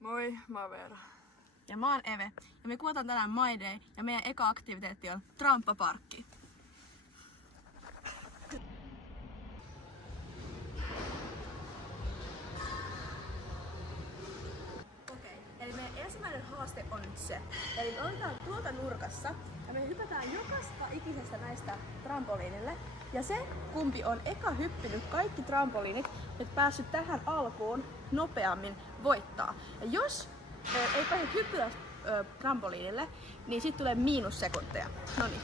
Moi, mä oon Veera. Ja mä oon Eve. Ja me kuvataan tänään My Day ja meidän eka aktiviteetti on tramppaparkki. Okei, eli meidän ensimmäinen haaste on nyt se. Eli me otetaan tuolta nurkassa ja me hypätään jokaista ikisestä näistä trampoliinille. Ja se, kumpi on eka hyppinyt kaikki trampoliinit ja päässyt tähän alkuun nopeammin, voittaa. Ja jos ei pääse hyppyä trampoliinille, niin sit tulee -sekunteja. Noniin.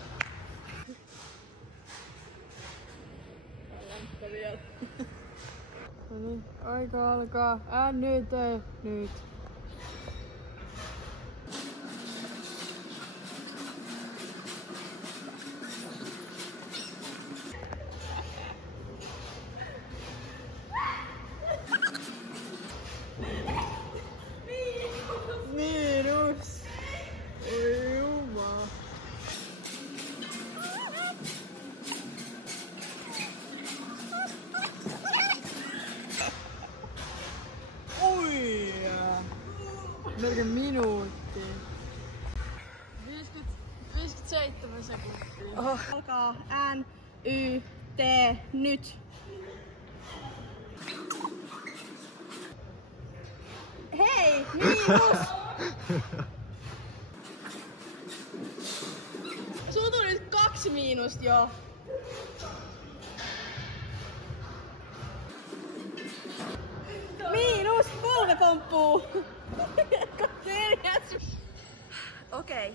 Noniin, aika alkaa. Nyt. Miinus! Oi jumala. Oi! Melkein minuutti. 57 sekuntia. Oho. Alkaa NYT nyt. Hei! Miinus! Sulla tuli nyt 2 miinusta jo. Miinus! Polvepomppuu! Okei.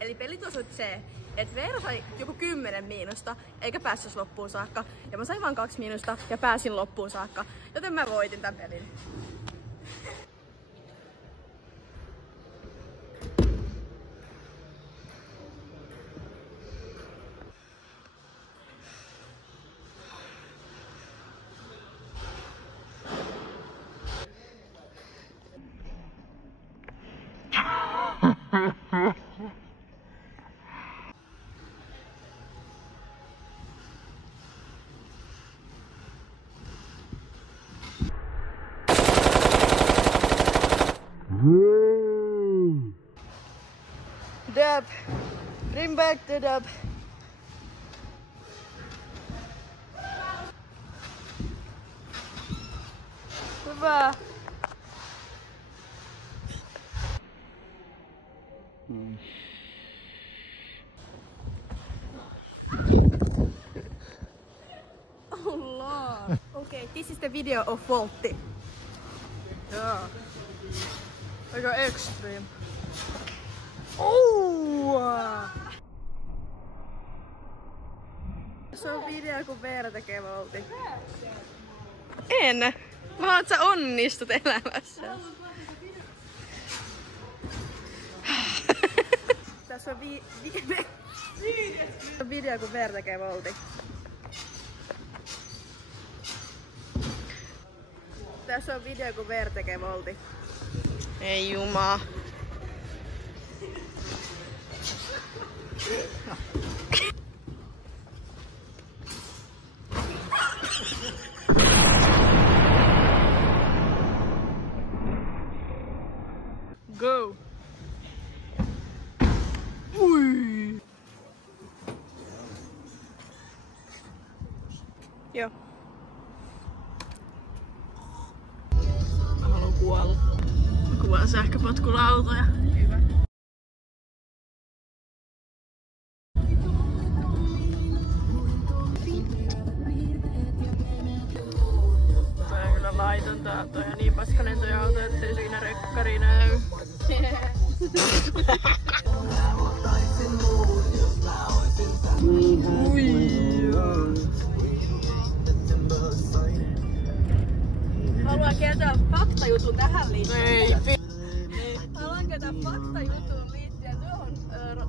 Eli pelitulos on se, että Veera sai joku 10 miinusta eikä päässyt loppuun saakka. Ja mä sain vaan 2 miinusta ja pääsin loppuun saakka. Joten mä voitin tän pelin. Dab! Bring back the dab! Hyvä! Allah! Okay, this is the video of Voltti. Jaa. Aika extreme. Oh! Se on video, kun Veera tekee Voltin. En! Mä haluan, että sä onnistut elämässä. Tässä on video, kun Veera tekee Voltin. Tässä on video, kun Veera tekee Voltin. Ei jumaa. Go! Ui! Joo. Mä haluan kuolla. Mä kuvaan sähköpotkulautoja. Hyvä. Toi on kyllä laitonta. Toi on niin paskanen toi auto, ettei siinä rekkari näy. Haluan kertoa faktajutun tähän liittyen. Ei, Haluan kertoa faktajutun liittyen tuohon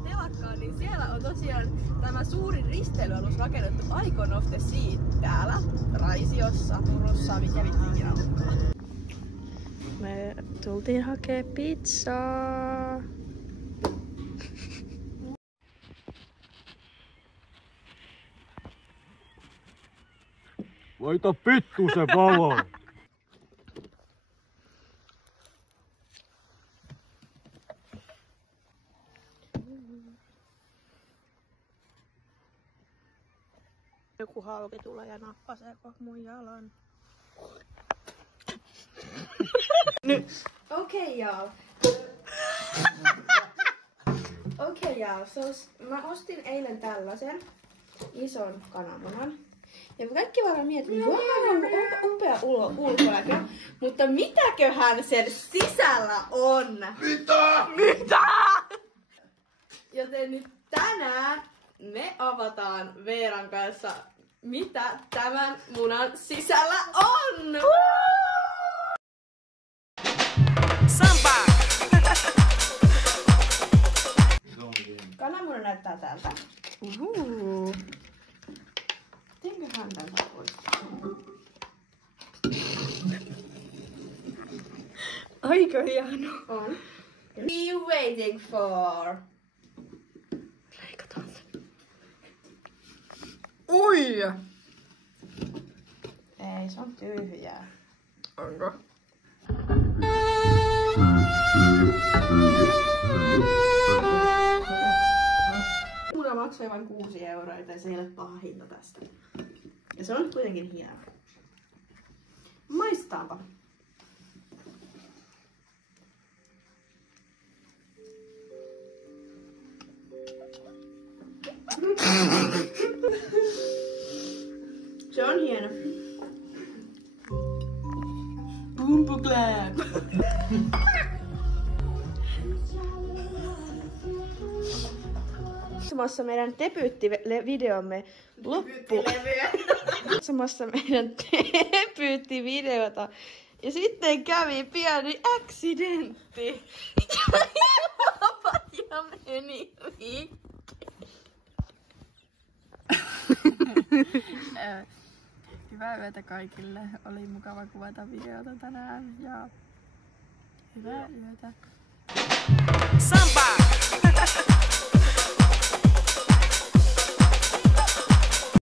telakkaan, niin siellä on tosiaan tämä suurin risteilyalus rakennettu Icon of the Sea täällä Raisiossa, Turussa, mikä vittiinkin onkaan. me tultiin hakee pizzaa. Laita vittu se valo! Joku halki tulee ja nappasee mun jalan. Okei, y'all. So mä ostin eilen tällaisen ison kananmunan. Ja kaikki varmaan miettii, että onpa upea ulkonäkö, mutta mitäköhän sen sisällä on? Mitä? Joten nyt tänään me avataan Veeran kanssa, mitä tämän munan sisällä on! Kananmuna näyttää tältä. Teinköhän tältä pois? Aika hieno. On. What are you waiting for? Leikataan se. Ui! Ei, se on tyhjää. Onko? Muna maksoi vain 6 €, joten se ei ole paha hinta tästä. Ja se on kuitenkin hieno. Maistaanpa. Se on hieno. Bumbu clap! Katsomassa meidän debyyttivideomme Katsomassa meidän debyyttivideota. Ja sitten kävi pieni accidentti. Ja meni rikki. Hyvää yötä kaikille. Oli mukava kuvata videota tänään ja hyvää yötä.